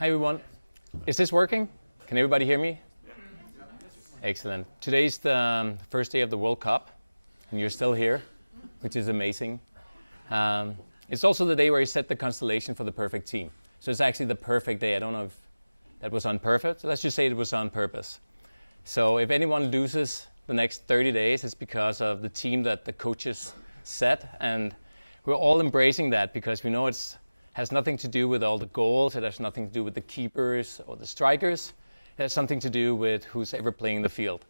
Hi everyone. Is this working? Can everybody hear me? Excellent. Today's the first day of the World Cup, and you're still here, which is amazing. It's also the day where you set the constellation for the perfect team. So it's actually the perfect day. I don't know if that was on purpose. Let's just say it was on purpose. So if anyone loses the next 30 days, it's because of the team that the coaches set, and we're all embracing that because we know it has nothing to do with all the goals. It has nothing to do with the keepers or the strikers. It has something to do with who's ever playing the field.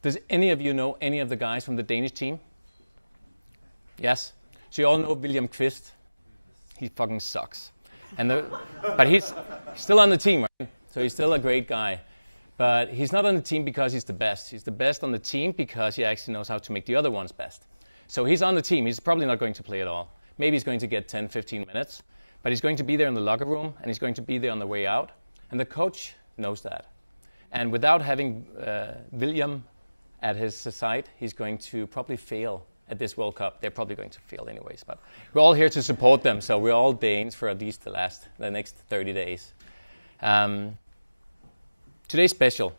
Does any of you know any of the guys from the Danish team? Yes? So you all know William Kvist. He fucking sucks. But he's still on the team, right? So he's still a great guy. But he's not on the team because he's the best. He's the best on the team because he actually knows how to make the other ones best. So he's on the team. He's probably not going to play at all. Maybe he's going to get 10, 15 minutes. But he's going to be there in the locker room, and he's going to be there on the way out. And the coach knows that. And without having William at his side, he's going to probably fail at this World Cup. They're probably going to fail anyways. But we're all here to support them. So we're all Danes for at least the next 30 days. Today's special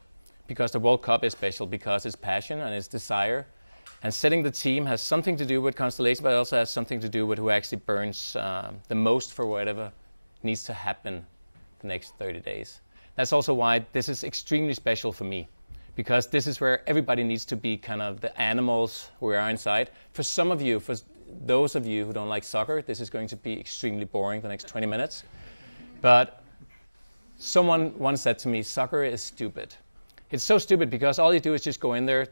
because the World Cup is special because it's passion and it's desire. And setting the team has something to do with constellation, but it also has something to do with who actually burns the most for whatever needs to happen the next 30 days. That's also why this is extremely special for me, because this is where everybody needs to be kind of the animals we are inside. For some of you, for those of you who don't like soccer, this is going to be extremely boring the next 20 minutes. But someone once said to me, soccer is stupid. It's so stupid because all you do is just go in there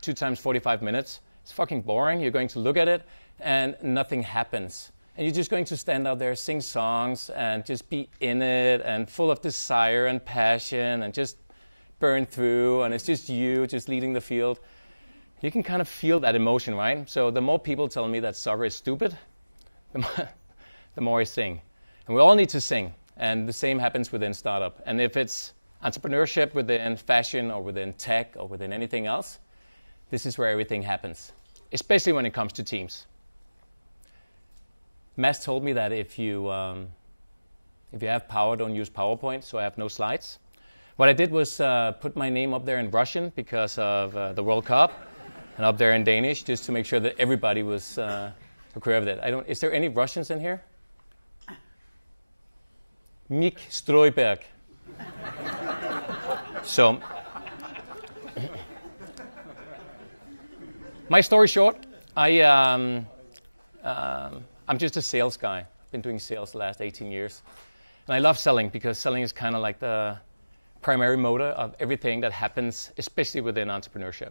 2 times 45 minutes. It's fucking boring. You're going to look at it and nothing happens. And you're just going to stand out there, sing songs and just be in it and full of desire and passion and just burn through, and it's just you just leading the field. You can kind of feel that emotion, right? So the more people tell me that soccer is stupid, the more I sing. And we all need to sing. And the same happens within startup. And if it's entrepreneurship within fashion or within tech or within anything else, this is where everything happens, especially when it comes to teams. Mads told me that if you have power, don't use PowerPoint, so I have no slides. What I did was put my name up there in Russian because of the World Cup, and up there in Danish, just to make sure that everybody was aware of that. Is there any Russians in here? Mik Strøyberg. So, my story short, I'm just a sales guy. I've been doing sales the last 18 years. And I love selling because selling is kind of like the primary motor of everything that happens, especially within entrepreneurship.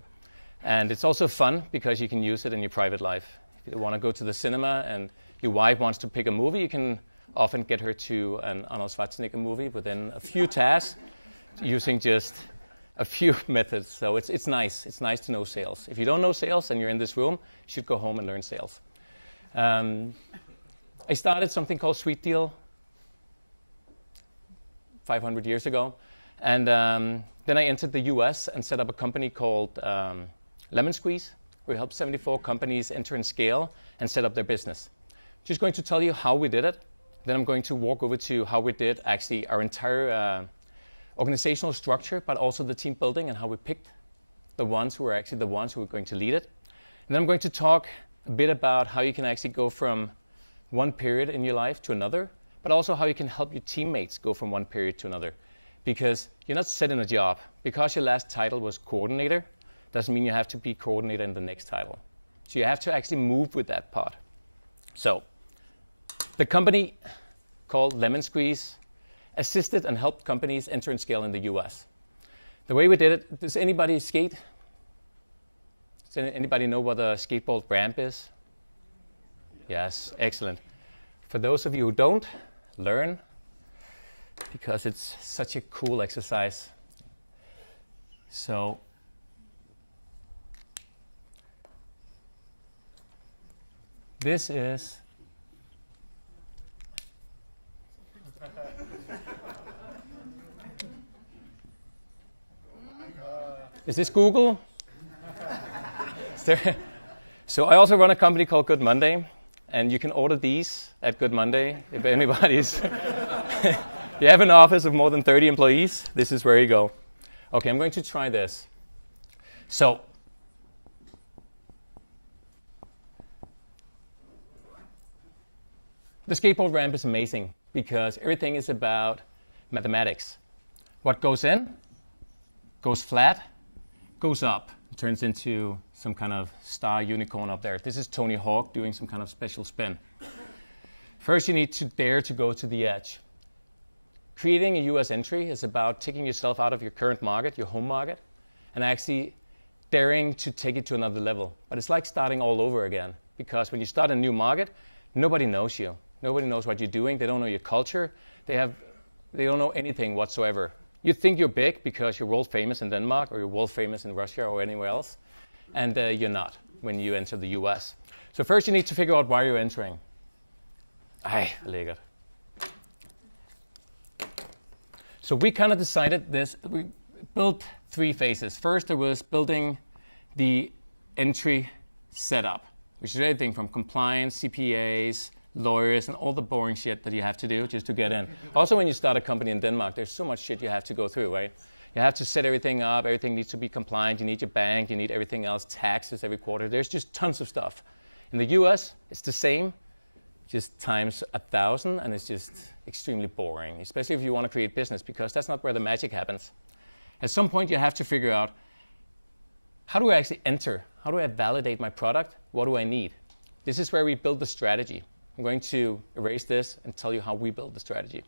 And it's also fun because you can use it in your private life. If you want to go to the cinema and your wife wants to pick a movie, you can often get her to an Arnold Schwarzenegger movie within a few tasks using just a few methods. So it's nice. It's nice to know sales. If you don't know sales and you're in this room, you should go home and learn sales. I started something called Sweet Deal 500 years ago. And then I entered the US and set up a company called Lemon Squeeze. We helped 74 companies enter and scale and set up their business. Just going to tell you how we did it. Then I'm going to walk over to how we did actually our entire organizational structure, but also the team building and how we picked the ones who were actually the ones who were going to lead it. And then I'm going to talk a bit about how you can actually go from one period in your life to another, but also how you can help your teammates go from one period to another. Because you're not set in a job. Because your last title was coordinator, doesn't mean you have to be coordinator in the next title. So you have to actually move with that part. So the company called Lemon Squeeze assisted and helped companies enter and scale in the US. The way we did it, does anybody skate? Does anybody know what a skateboard ramp is? Yes, excellent. For those of you who don't, learn, because it's such a cool exercise. So this is Is this Google? So I also run a company called Good Monday, and you can order these at Good Monday if anybody's You have an office of more than 30 employees, this is where you go. Okay, I'm going to try this. So, the skateboard ramp is amazing because everything is about mathematics. What goes in, goes flat, goes up. It turns into some kind of star unicorn up there. This is Tony Hawk doing some kind of special spin. First, you need to dare to go to the edge. Creating a US entry is about taking yourself out of your current market, your home market, and actually daring to take it to another level. But it's like starting all over again, because when you start a new market, nobody knows you. Nobody knows what you're doing. They don't know your culture. They don't know anything whatsoever. You think you're big because you're world famous in Denmark or you're world famous in Russia or anywhere else, and you're not when you enter the US. So first you need to figure out why you're entering. Lækkert. So we kind of decided this, we built 3 phases. First there was building the entry setup, which is everything from compliance, CPAs, lawyers, and all the boring shit that you have to do just to get in. Also, when you start a company in Denmark, there's so much shit you have to go through, right? You have to set everything up, everything needs to be compliant, you need your bank, you need everything else, taxes every quarter. There's just tons of stuff. In the US, it's the same, just times 1,000, and it's just extremely boring, especially if you want to create business, because that's not where the magic happens. At some point, you have to figure out, how do I actually enter? How do I validate my product? What do I need? This is where we build the strategy. I'm going to erase this and tell you how we build the strategy.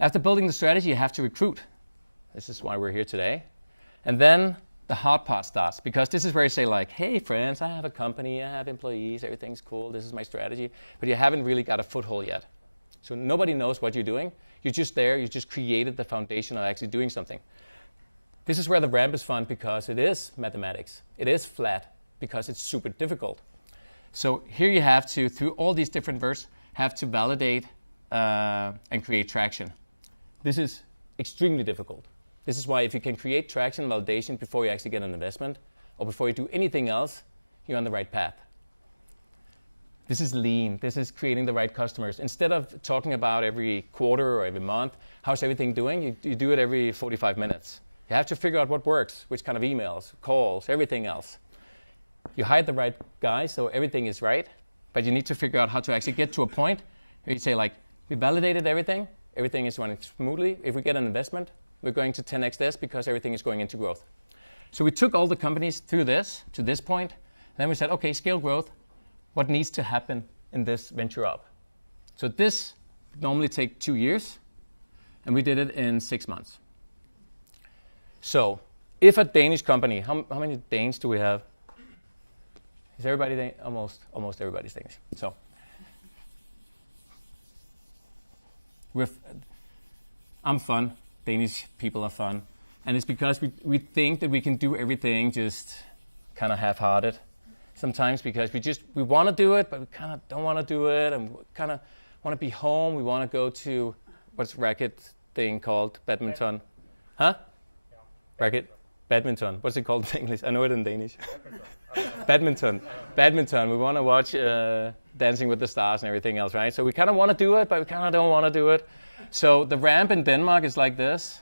After building the strategy, you have to recruit. This is why we're here today. And then the hard part starts, because this is where you say like, hey friends, I have a company, I have employees, everything's cool, this is my strategy, but you haven't really got a foothold yet. So nobody knows what you're doing. You're just there, you just created the foundation of actually doing something. This is where the ramp is fun, because it is mathematics. It is flat, because it's super difficult. So here you have to, through all these different verses, have to validate and create traction. This is extremely difficult. This is why if you can create traction and validation before you actually get an investment, or before you do anything else, you're on the right path. This is lean. This is creating the right customers. Instead of talking about every quarter or every month, how's everything doing, you do it every 45 minutes. You have to figure out what works, which kind of emails, calls, everything else. You hire the right guys, so everything is right, but you need to figure out how to actually get to a point where you say like, we validated everything, everything is running smoothly. If we get an investment, we're going to 10x this because everything is going into growth. So we took all the companies through this, to this point, and then we said, okay, scale growth, what needs to happen in this venture up? So this would normally take 2 years, and we did it in 6 months. So if a Danish company, how many Danes do we have? Is everybody Danish? Almost everybody's Danish. So I'm fun. Danish people are fun. And it's because we think that we can do everything just kind of half-hearted sometimes, because we want to do it, but we kind of don't want to do it, and we kind of want to be home. We want to go to, what's racket thing called? Badminton. Huh? Racket? Badminton. What's it called in English? I know it in Danish. Badminton. Badminton. We want to watch Dancing with the Stars and everything else, right? So we kind of want to do it, but we kind of don't want to do it. So the ramp in Denmark is like this.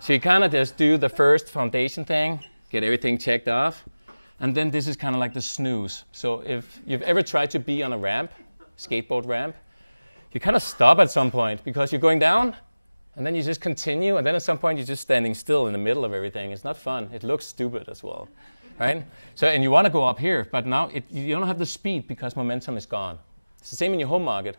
So you kind of just do the first foundation thing, get everything checked off, and then this is kind of like the snooze. So if you've ever tried to be on a ramp, skateboard ramp, you kind of stop at some point because you're going down, and then you just continue, and then at some point you're just standing still in the middle of everything. It's not fun. It looks stupid as well, right? So, and you want to go up here, but now you don't have the speed because momentum is gone. It's the same in your home market.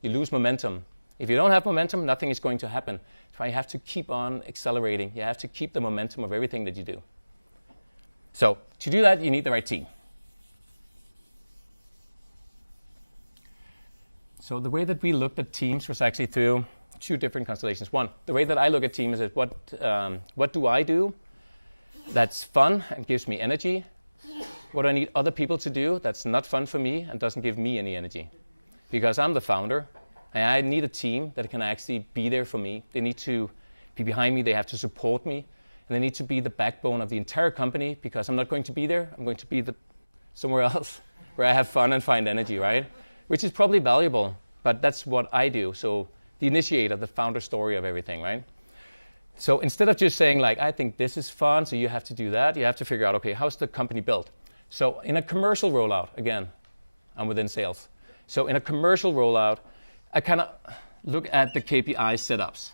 You lose momentum. If you don't have momentum, nothing is going to happen. That's why you have to keep on accelerating. You have to keep the momentum of everything that you do. So to do that, you need the right team. So the way that we looked at teams was actually through 2 different constellations. One, the way that I look at teams is what do I do that's fun and gives me energy? What do I need other people to do that's not fun for me and doesn't give me any energy? Because I'm the founder, and I need a team that can actually be there for me. They need to be behind me, they have to support me, and they need to be the backbone of the entire company, because I'm not going to be there, I'm going to be somewhere else where I have fun and find energy, right? Which is probably valuable. but that's what I do. So the initiator, the founder story of everything, right? So instead of just saying like, I think this is fun, so you have to do that, you have to figure out, okay, how's the company built? So in a commercial rollout, again, I'm within sales. So in a commercial rollout, I kind of look at the KPI setups.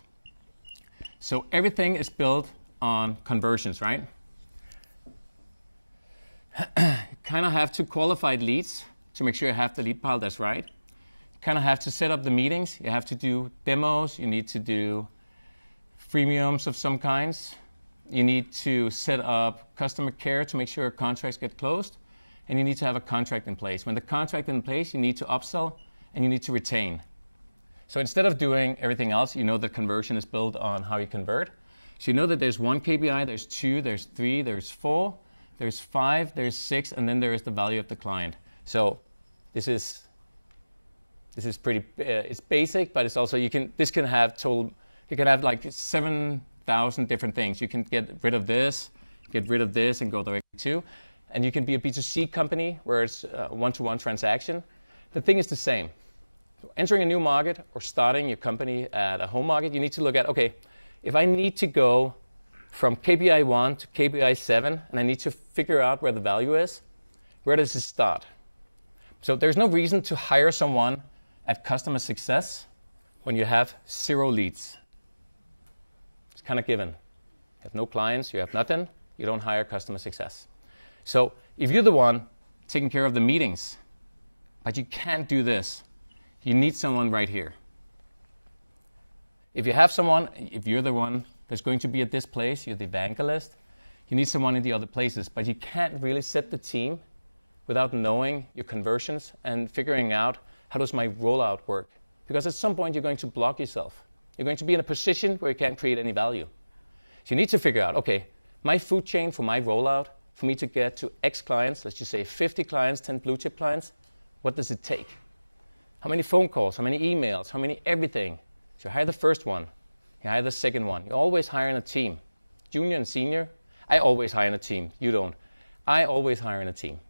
So everything is built on conversions, right? You kind of have to qualify leads to make sure you have the lead pile that's right. You kind of have to set up the meetings. You have to do demos. You need to do freemiums of some kinds. You need to set up customer care to make sure contracts get closed. And you need to have a contract in place. When the contract is in place, you need to upsell and you need to retain. So instead of doing everything else, you know that conversion is built on how you convert. So you know that there's 1 KPI, there's 2, there's 3, there's 4, there's 5, there's 6, and then there is the value of the client. So this is pretty, it's basic, but it's also, you can have like 7,000 different things. You can get rid of this, and go directly to. And you can be a B2C company where it's a one-to-one transaction. The thing is the same. So entering a new market or starting your company at a home market, you need to look at, okay, if I need to go from KPI 1 to KPI 7, and I need to figure out where the value is, where does it start? So there's no reason to hire someone at customer success when you have 0 leads. It's kind of given. You have no clients, you have nothing, you don't hire customer success. So if you're the one taking care of the meetings, but you can't do this, you need someone right here. If you have someone, if you're the one that's going to be at this place, you're the evangelist, you need someone in the other places, but you can't really set the team without knowing your conversions and figuring out how does my rollout work. Because at some point you're going to block yourself. You're going to be in a position where you can't create any value. So you need to figure out, okay, my food chain for my rollout, for me to get to X clients, let's just say 50 clients, 10 blue chip clients, what does it take? How many phone calls, how many emails, how many everything? So you hire the first one, you hire the second one. You always hire in a team. Junior and senior, I always hire in a team. You don't. I always hire in a team.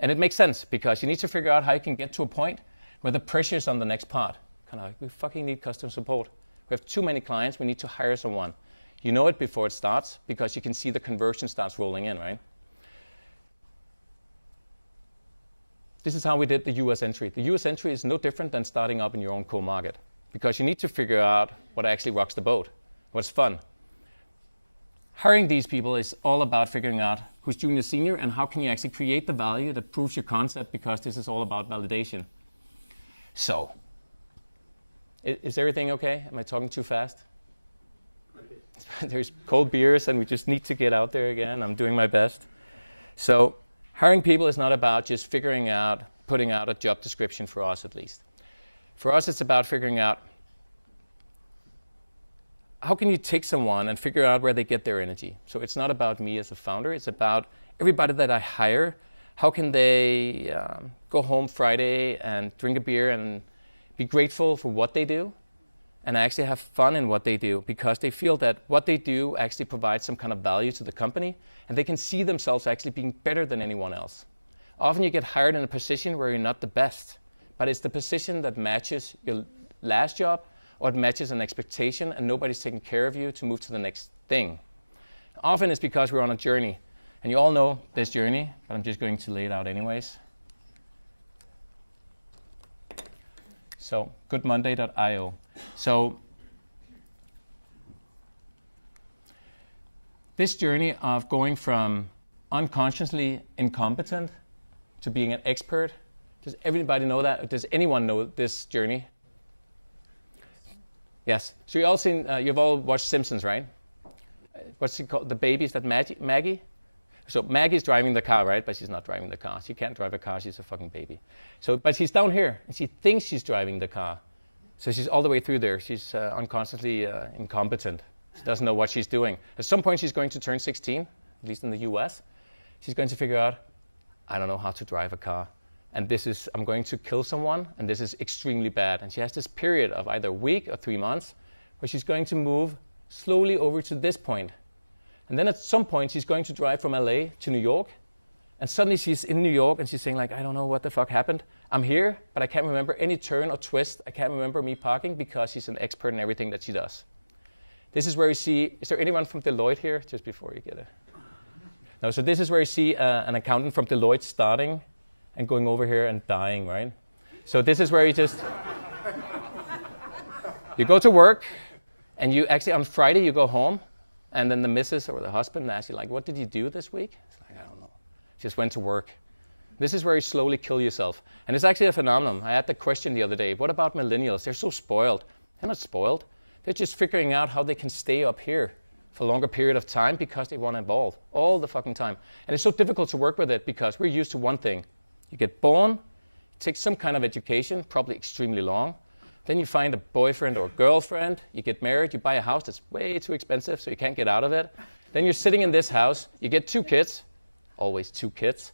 And it makes sense because you need to figure out how you can get to a point where the pressure is on the next part. Kind of like, we fucking need customer support. We have too many clients, we need to hire someone. You know it before it starts because you can see the conversion starts rolling in, right? This is how we did the US entry. The US entry is no different than starting up in your own core market because you need to figure out what actually rocks the boat, what's fun. Hiring these people is all about figuring out who's junior, senior, and how can you actually create the value that proves your concept because this is all about validation. So, is everything okay? Am I talking too fast? There's cold beers and we just need to get out there again. I'm doing my best. So, hiring people is not about just figuring out, putting out a job description for us at least. For us, it's about figuring out how can you take someone and figure out where they get their energy. So it's not about me as a founder, it's about everybody that I hire. How can they go home Friday and drink a beer and be grateful for what they do and actually have fun in what they do because they feel that what they do actually provides some kind of value to the company and they can see themselves actually being better than anyone else. Often you get hired in a position where you're not the best, but it's the position that matches your last job or it matches an expectation and nobody's taking care of you to move to the next thing. Often it's because we're on a journey. And you all know this journey, but I'm just going to lay it out anyways. So, goodmonday.io. So, this journey of going from unconsciously incompetent to being an expert, does everybody know that? Or does anyone know this journey? Yes. So you've all watched Simpsons, right? What's it called? The baby, is that Maggie? So Maggie's driving the car, right? But she's not driving the car. She can't drive a car. She's a fucking baby. So, but she's down here, and she thinks she's driving the car. So she's all the way through there. She's unconsciously incompetent. She doesn't know what she's doing. At some point, she's going to turn 16, at least in the US. She's going to figure out, I don't know how to drive a car. And this is, I'm going to kill someone, and this is extremely bad. And she has this period of either a week or 3 months where she's going to move slowly over to this point. And then at some point, she's going to drive from LA to New York, And suddenly she's in New York and she's saying like, I don't know what the fuck happened. I'm here, but I can't remember any turn or twist. I can't remember me parking because she's an expert in everything that she does. This is where you see, is there anyone from Deloitte here? Just before you get it. No, so this is where you see an accountant from Deloitte starting and going over here and dying, right? So this is where you just, you go to work and you actually, on Friday you go home and then the missus or the husband asks you like, what did you do this week? It's like, I don't know. Just went to work. This is where you slowly kill yourself. And it's actually a phenomenon. I had the question the other day, what about millennials? They're so spoiled. They're not spoiled. They're just figuring out how they can stay up here for a longer period of time because they want to evolve all the fucking time. And it's so difficult to work with it because we're used to one thing. You get born, take some kind of education, probably extremely long. Then you find a boyfriend or girlfriend, you get married, you buy a house that's way too expensive so you can't get out of it. Then you're sitting in this house, you get 2 kids, always 2 kids.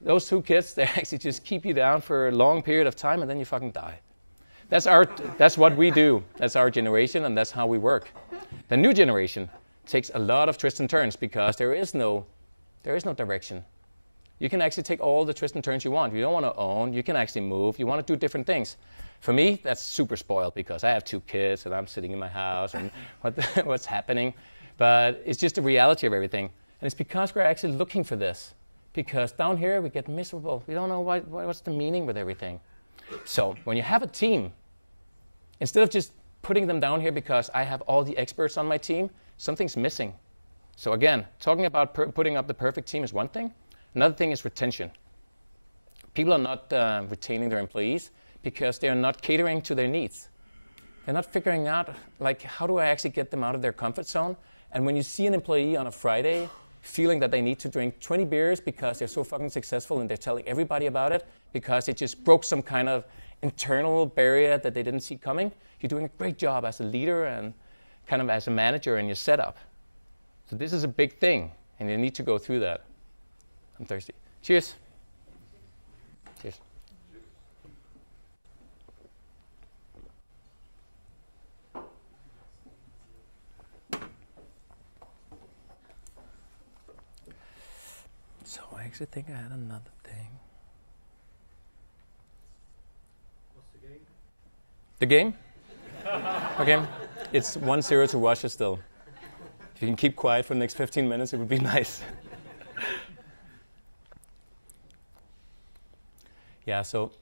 Those 2 kids, they actually just keep you down for a long period of time and then you fucking die. That's what we do. That's our generation and that's how we work. The new generation takes a lot of twists and turns because there is no direction. You can actually take all the twists and turns you want. You don't want to own, you can actually move, you want to do different things. For me, that's super spoiled because I have 2 kids and I'm sitting in my house and what's happening. But it's just the reality of everything. And it's because we're actually looking for this. Because down here we get miserable. We don't know what's the meaning with everything. So when you have a team, instead of just putting them down here because I have all the experts on my team, something's missing. So again, talking about putting up the perfect team is one thing. Another thing is retention. People are not retaining their employees because they are not catering to their needs. They're not figuring out, like, how do I actually get them out of their comfort zone? And when you see an employee on a Friday feeling that they need to drink 20 beers because they're so fucking successful and they're telling everybody about it because it just broke some kind of internal barrier that they didn't see coming, you're doing a great job as a leader and kind of as a manager in your setup. So this is a big thing, and you need to go through that. I'm thirsty. Cheers. Cheers. So I actually think I had another thing. What's the game? The game? Okay. It's 1-0 to Russia still. If you can keep quiet for the next 15 minutes, it would be nice. Yeah, so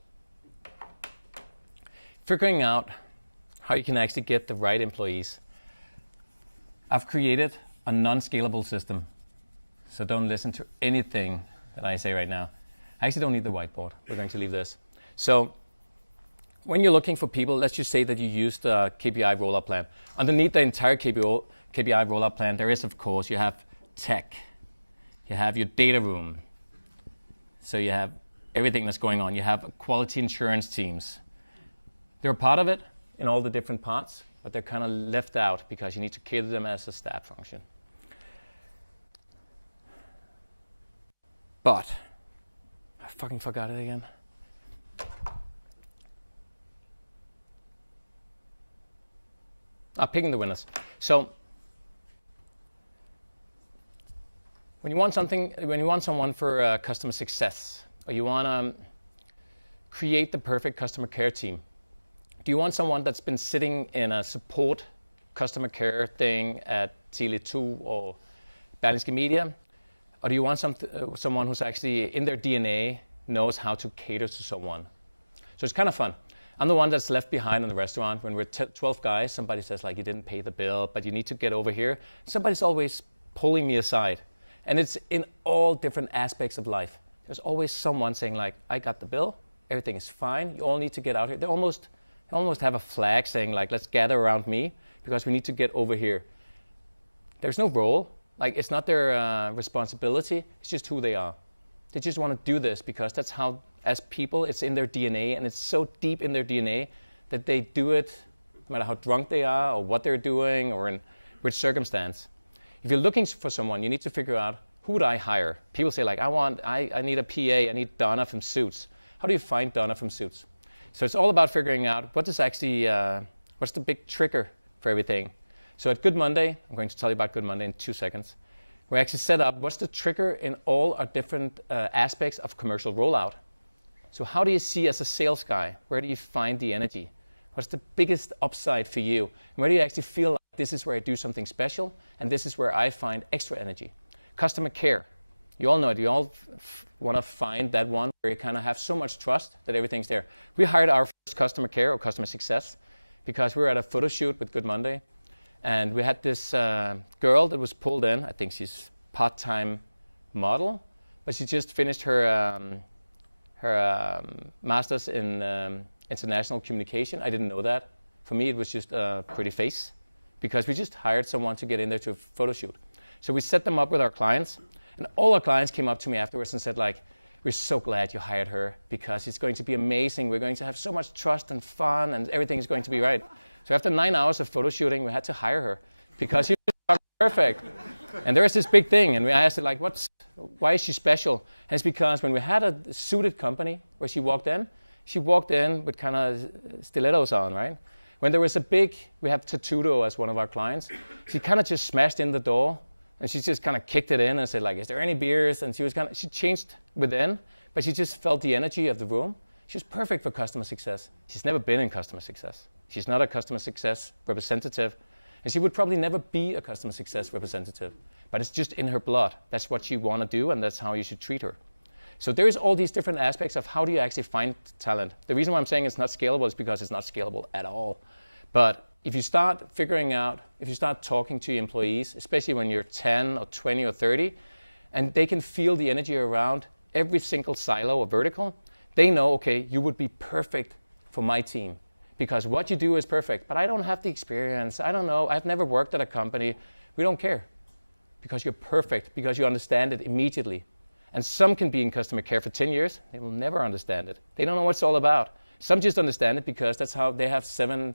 figuring out how you can actually get the right employees. I've created a non-scalable system. So don't listen to anything that I say right now. I actually don't need the whiteboard. We're going to leave this. So when you're looking for people, let's just say that you used a KPI rollout plan. Underneath the entire KPI rollout plan, there is, of course, you have tech. You have your data room. So you have everything that's going on. You have quality insurance teams. They're a part of it in all the different parts, but they're kind of left out because you need to cater them as a staff function. But I fucking forgot it again. Picking the winners. So when you want someone for customer success, or you want to create the perfect customer care team, do you want someone that's been sitting in a support customer care thing at Tele2 or Berlingske Media? Or do you want someone who's actually in their DNA knows how to cater to someone? So it's kind of fun. I'm the one that's left behind in the restaurant when we're 12 guys. Somebody says like, you didn't pay the bill, but you need to get over here. Somebody's always pulling me aside. And it's in all different aspects of life. There's always someone saying like, I got the bill, everything is fine, you all need to get out here. They almost have a flag saying like, let's gather around me because we need to get over here. There's no role. Like, it's not their responsibility, it's just who they are. They just want to do this because that's how, as people, it's in their DNA, and it's so deep in their DNA that they do it no matter how drunk they are or what they're doing or in which circumstance. If you're looking for someone, you need to figure out, who would I hire? People say like, I need a PA, I need Donna from Suits. How do you find Donna from Suits? So it's all about figuring out what is actually, what's the big trigger for everything. So at Good Monday, I'm going to tell you about Good Monday in 2 seconds. We actually set up what's the trigger in all our different aspects of commercial rollout. So how do you see as a sales guy, where do you find the energy? What's the biggest upside for you? And where do you actually feel like this is where I do something special, and this is where I find extra energy? Customer care. You all know it. You all want to find that one where you kind of have so much trust that everything's there. We hired our first customer care or customer success because we were at a photo shoot with Good Monday, and we had this girl that was pulled in. I think she's part-time model, but she just finished her master's in international communication. I didn't know that. For me, it was just a pretty face because we just hired someone to get in there to a photo shoot. So we set them up with our clients, and all our clients came up to me afterwards and said, like, we're so glad you hired her because it's going to be amazing. We're going to have so much trust and fun, and everything is going to be right. So after 9 hours of photo shooting, we had to hire her because she was perfect. And there was this big thing, and I asked her, like, why is she special? And it's because when we had a suited company where she walked in with kind of stilettos on, right? When there was we have Tatudo as one of our clients, she kind of just smashed in the door, and she just kind of kicked it in and said, like, is there any beers? And she changed within, but she just felt the energy of the room. She was perfect for customer success. She's never been in customer success. She's not a customer success representative, and she would probably never be a customer success representative, but it's just in her blood. That's what she want to do, and that's how you should treat her. So there is all these different aspects of how do you actually find talent. The reason why I'm saying it's not scalable is because it's not scalable at all. But if you start talking to your employees, especially when you're 10 or 20 or 30, and they can feel the energy around every single silo or vertical, they know, okay, you would be perfect for my team because what you do is perfect, but I don't have the experience. I don't know. I've never worked at a company. We don't care because you're perfect, because you understand it immediately. And some can be in customer care for 10 years. They will never understand it. They don't know what it's all about. Some just understand it because that's how they have 7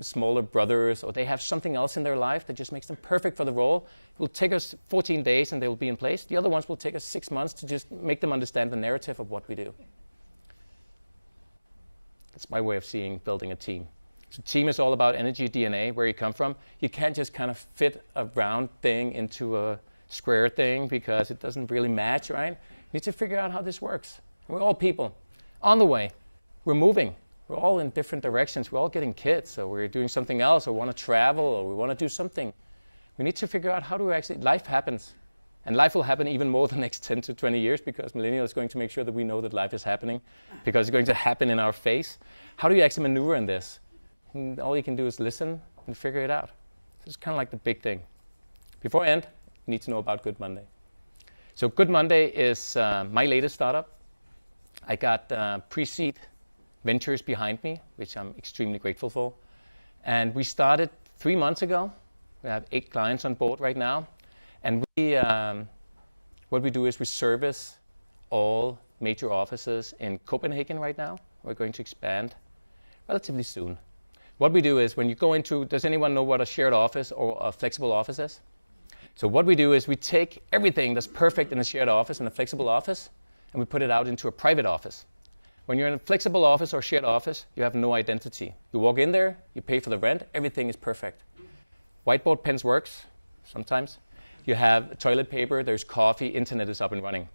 smaller brothers, or they have something else in their life that just makes them perfect for the role. It will take us 14 days and they will be in place. The other ones will take us 6 months to just make them understand the narrative of what we do. That's my way of seeing building a team. So team is all about energy, DNA, where you come from. You can't just kind of fit a round thing into a square thing because it doesn't really match, right? You need to figure out how this works. We're all people. On the way, we're moving. We're all in different directions. We're all getting kids, or we're doing something else, or want to travel, or we want to do something. We need to figure out how do we actually, life happens. And life will happen even more the next 10 to 20 years because Millennial is going to make sure that we know that life is happening because it's going to happen in our face. How do you actually maneuver in this? And all you can do is listen and figure it out. So it's kind of like the big thing. Before I end, you need to know about Good Monday. So Good Monday is my latest startup. I got PreSeed Ventures behind me, which I'm extremely grateful for. And we started 3 months ago. We have 8 clients on board right now. And what we do is we service all major offices in Copenhagen right now. We're going to expand relatively soon. What we do is when you go into, does anyone know what a shared office or a flexible office is? So what we do is we take everything that's perfect in a shared office and a flexible office, and we put it out into a private office. When you're in a flexible office or shared office, you have no identity. You walk in there, you pay for the rent, everything is perfect. Whiteboard pens works, sometimes. You have toilet paper, there's coffee, internet is up and running.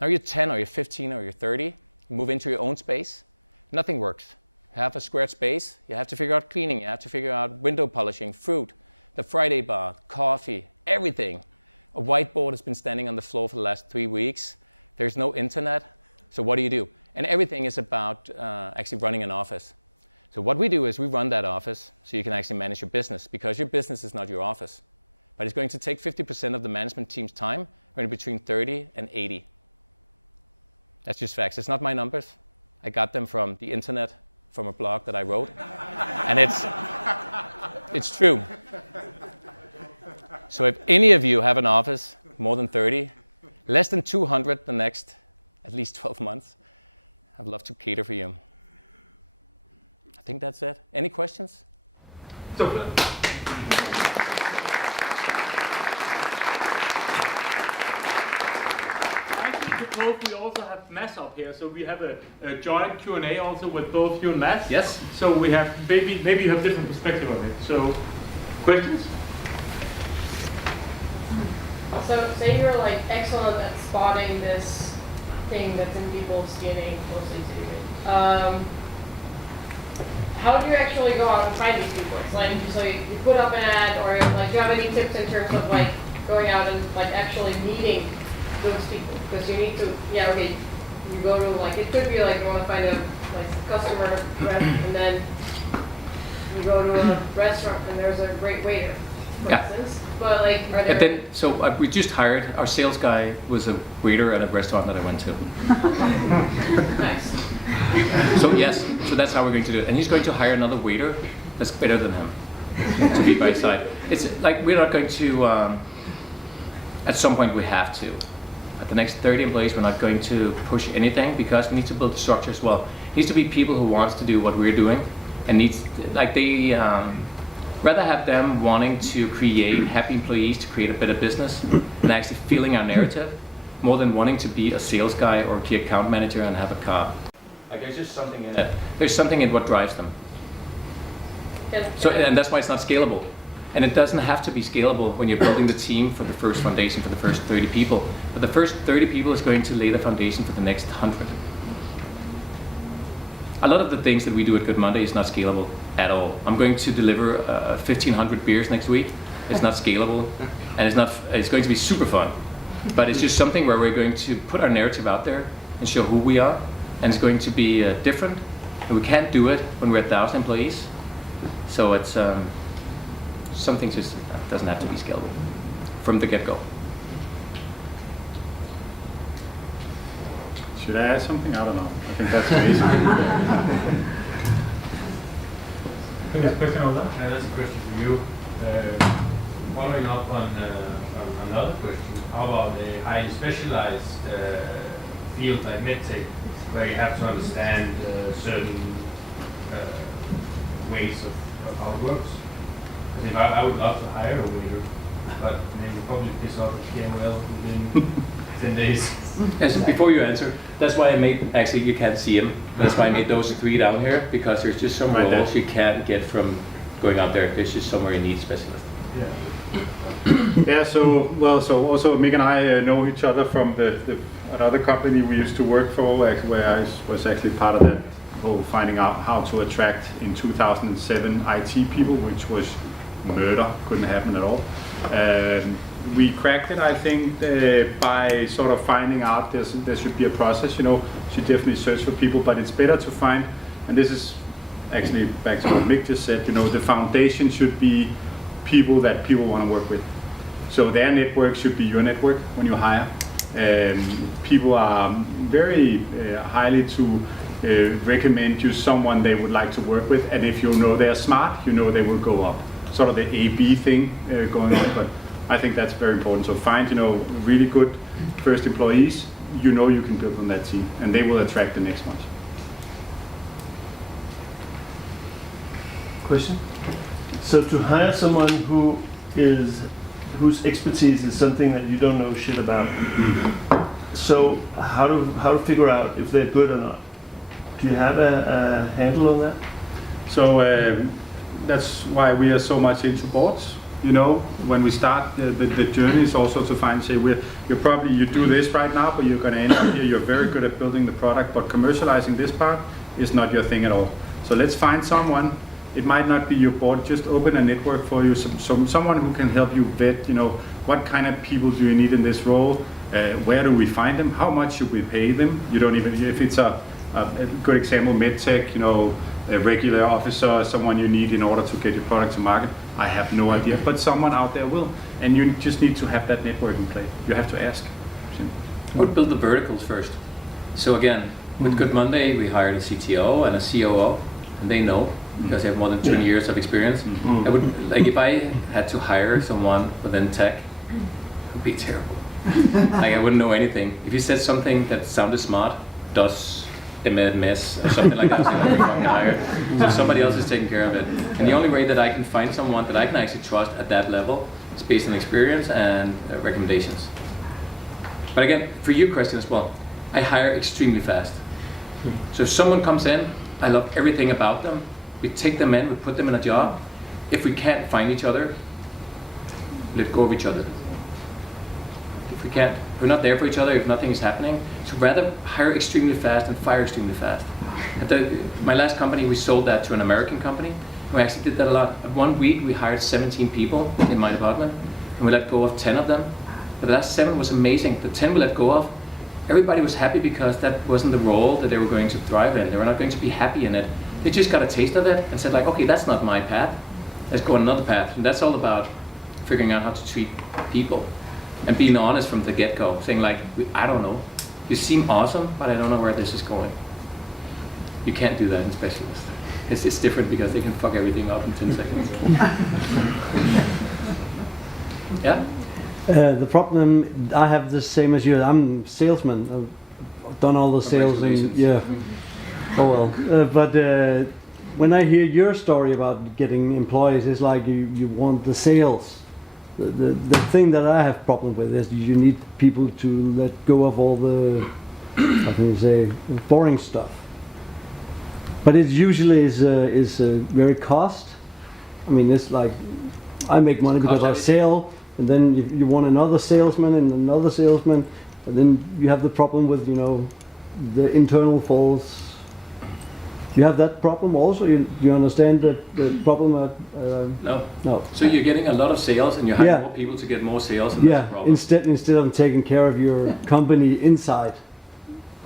Now you're 10 or you're 15 or you're 30, you move into your own space, nothing works. You have a squared space, you have to figure out cleaning, you have to figure out window polishing, fruit, the Friday bar, coffee, everything. A whiteboard has been standing on the floor for the last 3 weeks. There's no internet, so what do? And everything is about actually running an office. So what we do is we run that office so you can actually manage your business because your business is not your office. But it's going to take 50% of the management team's time, when between 30 and 80. That's just facts. It's not my numbers. I got them from the internet, from a blog that I wrote. And it's true. So if any of you have an office, more than 30, less than 200 the next at least 12 months, I'd love to cater for you. I think that's it. Any questions? So, actually, to both, we also have Mads up here, so we have a joint Q&A also with both you and Mads. Yes. So we have maybe you have different perspective on it. So, questions? So say you're like excellent at spotting this thing that's in people's DNA closely to you. How do you actually go out and find these people? It's like, so you put up an ad, or like, do you have any tips in terms of like going out and like actually meeting those people? Because you need to, you go to like, it could be like you want to find a like customer rep, and then you go to a restaurant and there's a great waiter, for instance. But like, are there? We just hired, our sales guy was a waiter at a restaurant that I went to. Nice. So yes, so that's how we're going to do it. And he's going to hire another waiter that's better than him to be by his side. It's like we're not going to, at some point we have to. At the next 30 employees, we're not going to push anything because we need to build the structure as well. It needs to be people who wants to do what we're doing and needs, like they, rather have them wanting to create happy employees to create a better business and actually feeling our narrative more than wanting to be a sales guy or a key account manager and have a car. Like there's just something in it. There's something in what drives them. So, and that's why it's not scalable. And it doesn't have to be scalable when you're building the team for the first foundation, for the first 30 people. But the first 30 people is going to lay the foundation for the next 100. A lot of the things that we do at Good Monday is not scalable at all. I'm going to deliver 1,500 beers next week. It's not scalable, and it's going to be super fun. But it's just something where we're going to put our narrative out there and show who we are. And it's going to be different, and we can't do it when we're 1,000 employees. So it's something just doesn't have to be scalable from the get-go. Should I add something? I don't know. I think that's amazing. Question over there? That's a question for you. Following up on another question, how about a highly specialized field like medtech, where you have to understand certain ways of how it works? Because if I would love to hire a waiter, but they would probably piss off the KOL within 10 days. Yes, before you answer, that's why I made, actually you can't see them, that's why I made those 3 down here, because there's just some roles you can't get from going out there. There's just somewhere you need specialists. Yeah. Yeah. So also Mik and I know each other from another company we used to work for, where I was actually part of that whole finding out how to attract in 2007 IT people, which was murder, couldn't happen at all. We cracked it, I think, by sort of finding out there should be a process. You should definitely search for people, but it's better to find, and this is actually back to what Mik just said. The foundation should be people that people want to work with. So their network should be your network when you hire. People are very highly to recommend you someone they would like to work with, and if they're smart, they will go up. Sort of the A/B thing going on, but I think that's very important. So find really good first employees. You can build on that team, and they will attract the next ones. Question? So to hire someone whose expertise is something that you don't know shit about, so how to figure out if they're good or not? Do you have a handle on that? So that's why we are so much into boards. When we start the journey is also to find, say, you do this right now, but you're going to end up here. You're very good at building the product, but commercializing this part is not your thing at all. So let's find someone. It might not be your board. Just open a network for you. Someone who can help you vet. What kind of people do you need in this role? Where do we find them? How much should we pay them? You don't even, if it's a good example, medtech, a regular officer, someone you need in order to get your product to market. I have no idea, but someone out there will. And you just need to have that network in play. You have to ask. I would build the verticals first. So again, with Good Monday, we hired a CTO and a COO, and they know because they have more than 20 years of experience. I would, like, if I had to hire someone within tech, it would be terrible. I wouldn't know anything. If you said something that sounded smart, does MS or something like that, so I would fucking hire. So somebody else is taking care of it. And the only way that I can find someone that I can actually trust at that level is based on experience and recommendations. But again, for your question as well, I hire extremely fast. So if someone comes in, I love everything about them. We take them in, we put them in a job. If we can't find each other, let go of each other. we're not there for each other if nothing is happening. So rather hire extremely fast and fire extremely fast. At my last company, we sold that to an American company. We actually did that a lot. At 1 week, we hired 17 people in my department, and we let go of 10 of them. But the last 7 was amazing. The 10 we let go of, everybody was happy because that wasn't the role that they were going to thrive in. They were not going to be happy in it. They just got a taste of it and said like, okay, that's not my path. Let's go on another path. And that's all about figuring out how to treat people and being honest from the get-go, saying like, I don't know. You seem awesome, but I don't know where this is going. You can't do that in specialists. It's different because they can fuck everything up in 10 seconds. Yeah? The problem, I have the same as you. I'm a salesman. I've done all the sales. And, yeah. Oh well. But when I hear your story about getting employees, it's like you want the sales. The thing that I have problem with is you need people to let go of all the, how can you say, boring stuff. But it usually is very cost. I mean, it's like I make money because I sell, and then you want another salesman and another salesman, and then you have the problem with the internal faults. You have that problem also. You understand the problem at No. So you're getting a lot of sales, and you hire more people to get more sales. And that's a problem. Instead of taking care of your company inside.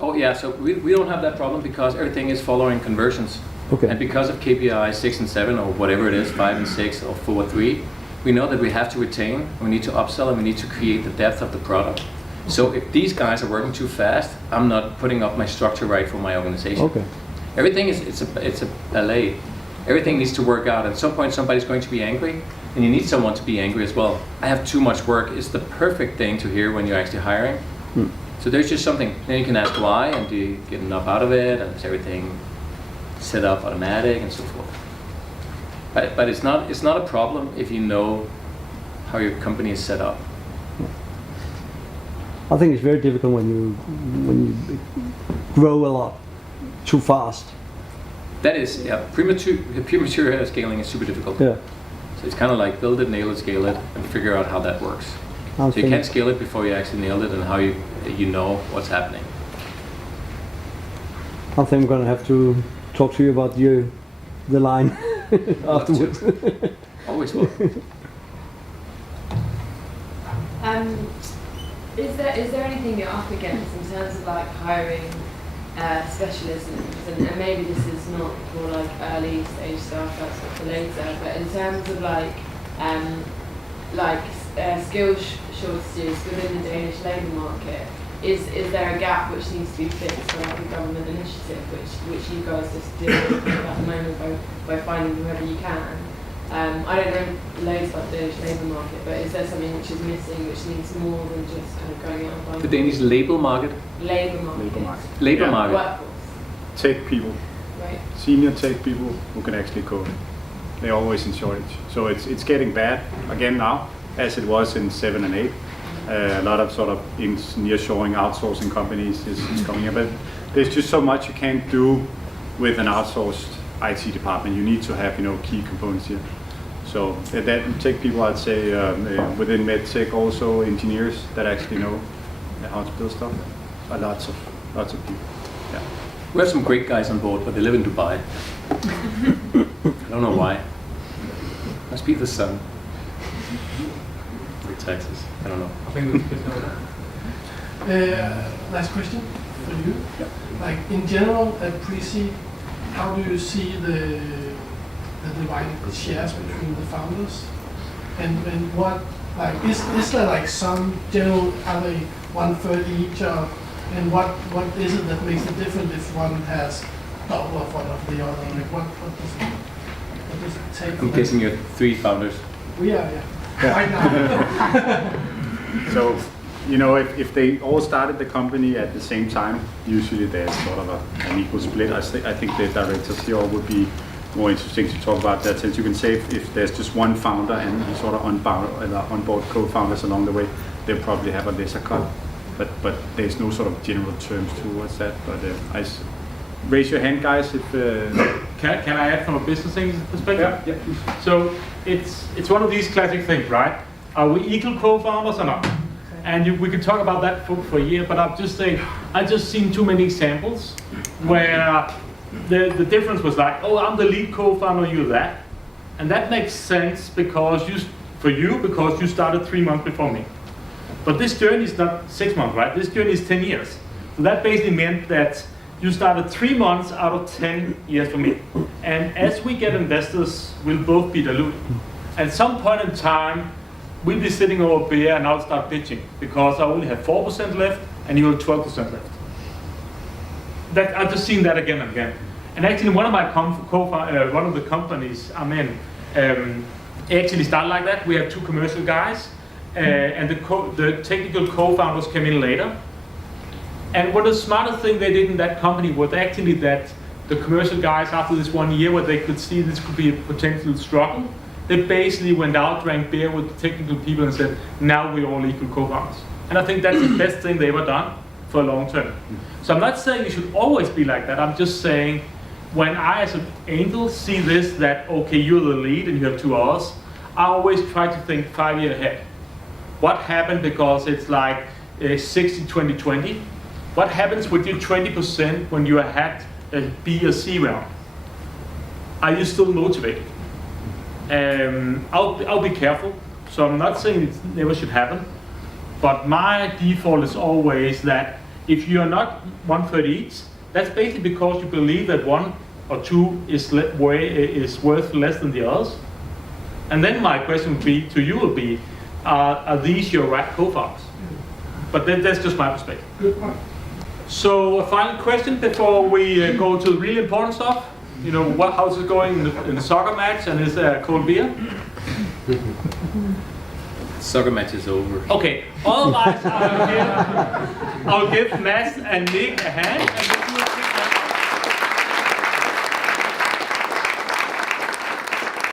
Oh yeah, so we don't have that problem because everything is following conversions. Okay. And because of KPI 6 and 7 or whatever it is, 5 and 6 or 4 or 3, we know that we have to retain, we need to upsell, and we need to create the depth of the product. So if these guys are working too fast, I'm not putting up my structure right for my organization. Okay. Everything it's a ballet. Everything needs to work out. At some point somebody's going to be angry, and you need someone to be angry as well. I have too much work is the perfect thing to hear when you're actually hiring. So there's just something, then you can ask why, and do you get enough out of it, and is everything set up automatic and so forth. But it's not a problem if you know how your company is set up. I think it's very difficult when you grow a lot too fast. That is, premature scaling is super difficult. Yeah. So it's kind of like build it, nail it, scale it, and figure out how that works. So you can't scale it before you actually nailed it and how you know what's happening. I think I'm going to have to talk to you about the line afterwards. Always will. Is there anything you're up against in terms of like hiring specialisms, and maybe this is not for like early stage startups but for later, but in terms of skill shortages within the Danish labour market, is there a gap which needs to be fixed for like a government initiative which you guys just do at the moment by finding whoever you can? I don't know loads about the Danish labour market, but is there something which is missing which needs more than just kind of going out by The Danish labor market? Labour market. Labor market. Workforce. Tech people. Right. Senior tech people who can actually code. They're always in shortage. So it's getting bad again now, as it was in 7 and 8. A lot of sort of nearshoring, outsourcing companies is coming in, but there's just so much you can't do with an outsourced IT department. You need to have key components here. So that tech people, I'd say within medtech also engineers that actually know how to build stuff. Lots of people. Yeah. We have some great guys on board, but they live in Dubai. I don't know why. Must be the sun. Or Texas. I don't know. I think we can know that. Last question for you. Like in general at PreSeed, how do you see the divided shares between the founders? And what is there like some general, are they 1/3 each, or and what is it that makes it different if one has double of one of the other? Like what does it take? I'm guessing you're 3 founders. Yeah. Right now. So, if they all started the company at the same time, usually there's sort of an equal split. I think the directors here would be more interesting to talk about that, since you can say if there's just one founder and sort of onboard co-founders along the way, they'll probably have a lesser cut. But there's no sort of general terms towards that. But raise your hand, guys, if... Can I add from a business perspective? Yeah, please. So it's one of these classic things, right? Are we equal co-founders or not? And we could talk about that for a year, but I'm just saying, I've just seen too many examples where the difference was like, oh, I'm the lead co-founder, you're that. And that makes sense because because you started 3 months before me. But this journey is not 6 months, right? This journey is 10 years. So that basically meant that you started 3 months out of 10 years for me. And as we get investors, we'll both be diluted. At some point in time, we'll be sitting over beer and I'll start pitching because I only have 4% left and you have 12% left. I've just seen that again and again. And actually, one of my one of the companies I'm in actually started like that. We have 2 commercial guys, and the technical co-founders came in later. And what the smartest thing they did in that company was actually that the commercial guys, after this 1 year where they could see this could be a potential struggle, they basically went out, drank beer with the technical people and said, now we're all equal co-founders. And I think that's the best thing they ever done for a long term. So I'm not saying it should always be like that. I'm just saying when I as an angel see this, that okay, you're the lead and you have 2 others, I always try to think 5 years ahead. What happened, because it's like 60, 20, 20. What happens with your 20% when you had a B or C round? Are you still motivated? I'll be careful. So I'm not saying it never should happen, but my default is always that if you are not 1/3 each, that's basically because you believe that 1 or 2 is worth less than the others. And then my question to you would be, are these your right co-founders? But that's just my perspective. Good point. So a final question before we go to the really important stuff. You know, how's it going in the soccer match, and is there cold beer? Soccer match is over. Okay, otherwise I'll give Mads and Nick a hand.